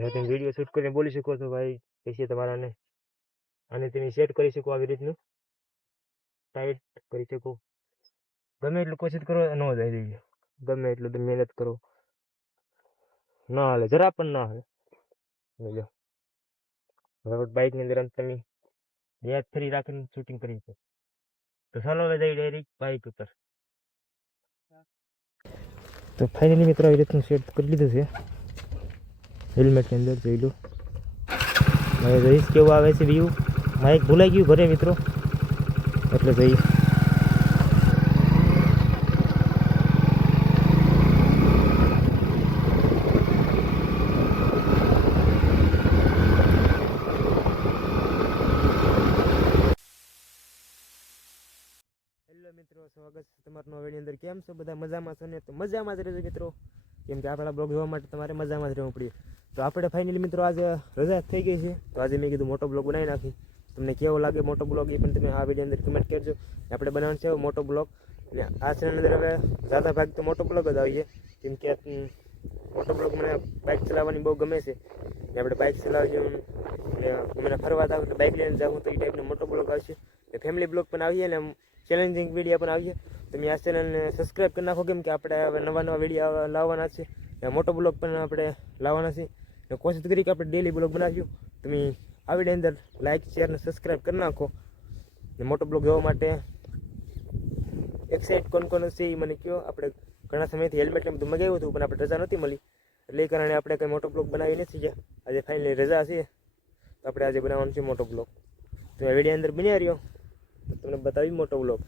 તમે video shoot કરીને બોલી શકો છો ભાઈ પૈસા તમારાને, અને તમે સેટ કરી શકો આવી રીતનું ટાઈટ કરી શકો. ગમે એટલું કોશિશ કરો ન જાય વિડીયો, ગમે એટલું તમે મહેનત કરો ના હાલે, જરા પણ ના હાલે. જો હવે બાઇકની અંદર તમે યાદ ફરી રાખીને શૂટિંગ કરી શકો. તો ચાલો હવે જઈ ડાયરેક્ટ બાઇક ઉપર. તો ફાઇનલી મિત્રો આવી રીતનું સેટ કરી લીધું છે હેલ્મેટની અંદર. જોઈ લો હવે જોઈશ કેવું આવે છે વ્યૂ. માઇક ભૂલાઈ ગયું ઘરે મિત્રો, એટલે જઈ મિત્રો સ્વાગત છે તમારું નવા વિડીયો અંદર. કેમ છો બધા? મજામાં છો ને? તો મજામાં જ રહેજો મિત્રો, કેમ કે આપણા બ્લોગ જોવા માટે તમારે મજામાં જ રહેવું પડે. તો આપણે ફાઇનલી મિત્રો આજે રજા થઈ ગઈ છે, તો આજે મેં કીધું મોટો બ્લોગ બનાવી નાખી. તમને કેવો લાગે મોટો બ્લોગ એ પણ તમે આ વિડીયો અંદર કમેન્ટ કરજો. આપણે બનાવવાનો છે મોટો બ્લોગ, અને આ ચેનલ અંદર હવે ज़्यादा ભાગ તો મોટો બ્લોગ જ આવીએ, કેમ કે મોટો બ્લોગ મને બાઇક ચલાવવાની બહુ ગમે છે. ને આપણે બાઇક ચલાવીએ મને ફરવા જાવ એટલે બાઇક લઈને જાઉં તો એ ટાઈપનો મોટો બ્લોગ આવશે. ફેમિલી બ્લોગ પણ આવીએ ને ચેલેન્જિંગ વિડીયો પણ આવીએ. તમે આ ચેનલને સબસ્ક્રાઈબ કરી નાખો, કેમ કે આપણે હવે નવા વિડીયો લાવવાના છે. મોટો બ્લોગ પણ આપણે લાવવાના છે. કોશિશ કરી કે આપણે ડેલી બ્લોગ બનાવ્યું. તમે આ વિડીયો અંદર લાઇક શેર અને સબસ્ક્રાઈબ કરી નાખો. ને મોટો બ્લોગ જોવા માટે એક્સાઇટ કોણ છે એ મને કહો. આપણે ઘણા સમયથી હેલ્મેટ ને બધું મગાવ્યું હતું, પણ આપણે રજા નથી મળી, એટલે એ કારણે આપણે કંઈ મોટો બ્લોગ બનાવી નથી ગયા. આજે ફાઇનલી રજા છે, તો આપણે આજે બનાવવાનું છે મોટો બ્લોગ. તો આ વિડીયો અંદર બન્યા રહ્યો તો તમને બતાવી મોટો બ્લોગ.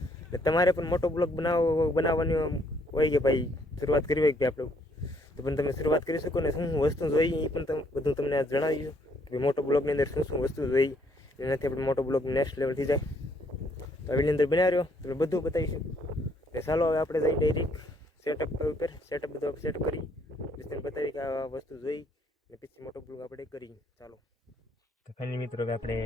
તમારે પણ મોટો બ્લોગ બનાવવાની હોય કે ભાઈ શરૂઆત કરવી હોય કે આપણે, તો પણ તમે શરૂઆત કરી શકો ને. શું વસ્તુ જોઈએ એ પણ બધું તમને જણાવ્યું કે મોટો બ્લોગની અંદર શું વસ્તુ જોઈએ, એનાથી આપણે મોટો બ્લોગ નેક્સ્ટ લેવલ થઈ જાય. તો આ વિડીયો અંદર બનાવી રહ્યો તમને બધું બતાવીશું. ને ચાલો હવે આપણે જઈ ડાયરેક્ટ સેટઅપ ઉપર બધું સેટઅપ કરી તમને બતાવી કે આ વસ્તુ જોઈ ને પછી મોટો બ્લોગ આપણે કરી. ચાલો તો ફાઇનલી મિત્રો હવે આપણે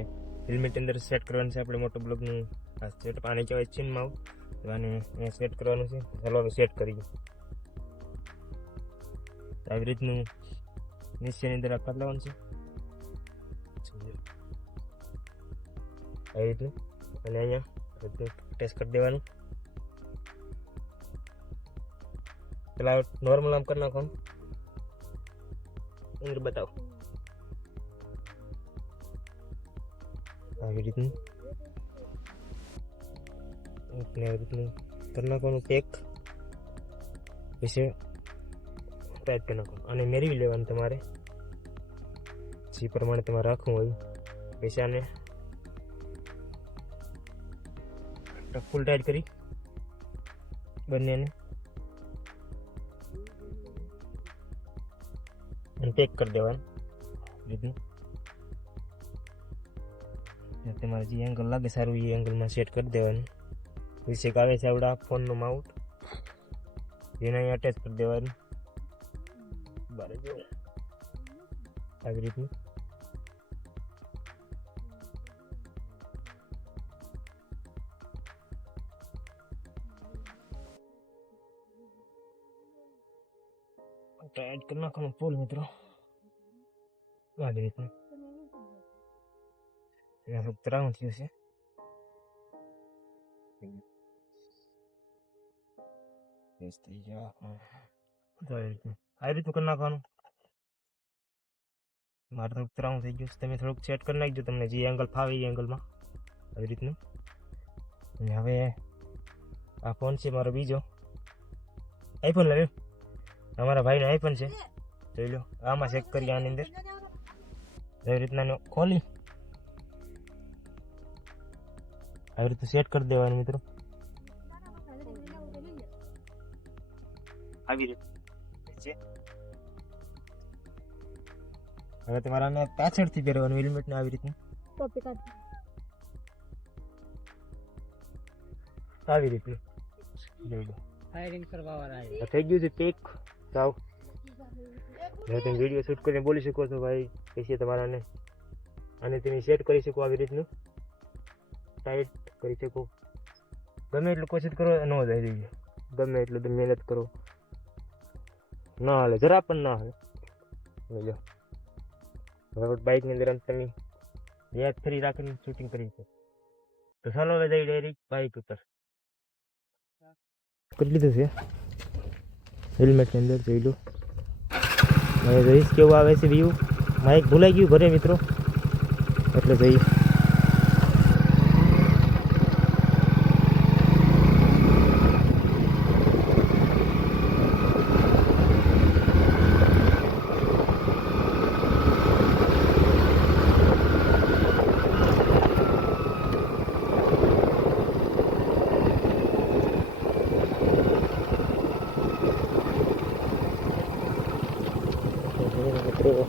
હેલ્મેટ અંદર સેટ કરવાનું છે આપણે મોટો બ્લોગનું આ સેટઅપ. આને કહેવાય ચીન માઉન્ટ. તો આને અહીંયા સેટ કરવાનું છે. ચાલો હવે સેટ કરીએ. તો આવી રીતનું નીચેની અંદર આપવા લાવવાનું છે આવી રીતનું, અને અહીંયા ટેસ્ટ કરી દેવાનું. પેલા નોર્મલ આમ કરી નાખવાનું, અંદર બતાવો આવી રીતનું. આવી રીતનું કરી નાખવાનું પેક, પછી ટાઈટ કરી નાખવાનું. અને મેળવી લેવાનું તમારે જે પ્રમાણે તમારે રાખવું હોય. પછી આને ફૂલ ટાઈટ કરી બંનેને અને પેક કરી દેવાનું રીતનું. તમારે જે એંગલ લાગે સારું એ એંગલમાં સેટ કરી દેવાનું. વિશે આવે છે આપણા ફોનનું માઉન્ટ, એને અહીંયા અટેચ કરી દેવાનું. બરાબર જો આવી રીતનું. ટાઈટ કરી નાખવાનું ફૂલ મિત્રો આવી રીતનું. ત્રણ થયું છે. આવી રીતનું કરી નાખવાનું. મારે તો ત્રણ થઈ ગયું. તમે થોડુંક સેટ કરી નાખજો, તમને જે એંગલ ફાવે એ એંગલમાં આવી રીતનું. અને હવે આ ફોન છે મારો બીજો આઈફોન લાવ્યો. અમારા ભાઈનો આઈફોન છે, જોઈ લો. આમાં ચેક કરીએ આની અંદર એવી રીતના ખોલી આવી રીતે સેટ કરી દેવાનું મિત્રો. આવી રીતે છે. હવે તમારે આને પાછળથી પહેરવાનું હેલ્મેટ ને આવી રીતનું આવી રીતનું જોઈ લો. ફાયરિંગ કરવા વાળા થઈ ગયું છે પેક. જાઓ તમે વિડીયો શૂટ કરીને બોલી શકો છો ભાઈ પૈસા તમારાને, અને તમે સેટ કરી શકો આવી રીતનું ટાઈટ કરી શકો. ગમે એટલું કોશિશ કરો ન જાય વિડીયો, ગમે એટલું તમે મહેનત કરો ના હાલે, જરા પણ ના હાલે. જો હવે બાઇકની અંદર આમ તમે યાદ ફરી રાખીને શૂટિંગ કરી શકો. તો ચાલો હવે જઈ ડાયરેક્ટ બાઇક ઉપર કરી લીધું છે હેલ્મેટની અંદર જોઈ લો. હવે જોઈશ કેવું આવે છે વ્યૂ. માઇક ભૂલાઈ ગયું ઘરે મિત્રો એટલે જઈ મિત્રો.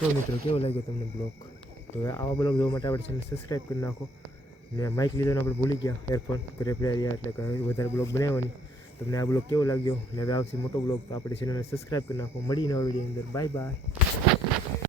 તો મિત્રો કેવો લાગ્યો તમને બ્લોગ? તો આવા બ્લોગ જોવા માટે આપણે ચેનલ સબસ્ક્રાઈબ કરી નાખો. ને માઇક લીધોને આપણે ભૂલી ગયા એરફોન ઘરે પડ્યા રહ્યા એટલે કે વધારે બ્લોગ બનાવવાની. તમને આ બ્લોગ કેવો લાગ્યો ને હવે આવશે મોટો બ્લોગ તો આપણે ચેનલને સબસ્ક્રાઈબ કરી નાખો. મળી નવા વિડીયોની અંદર. Bye bye.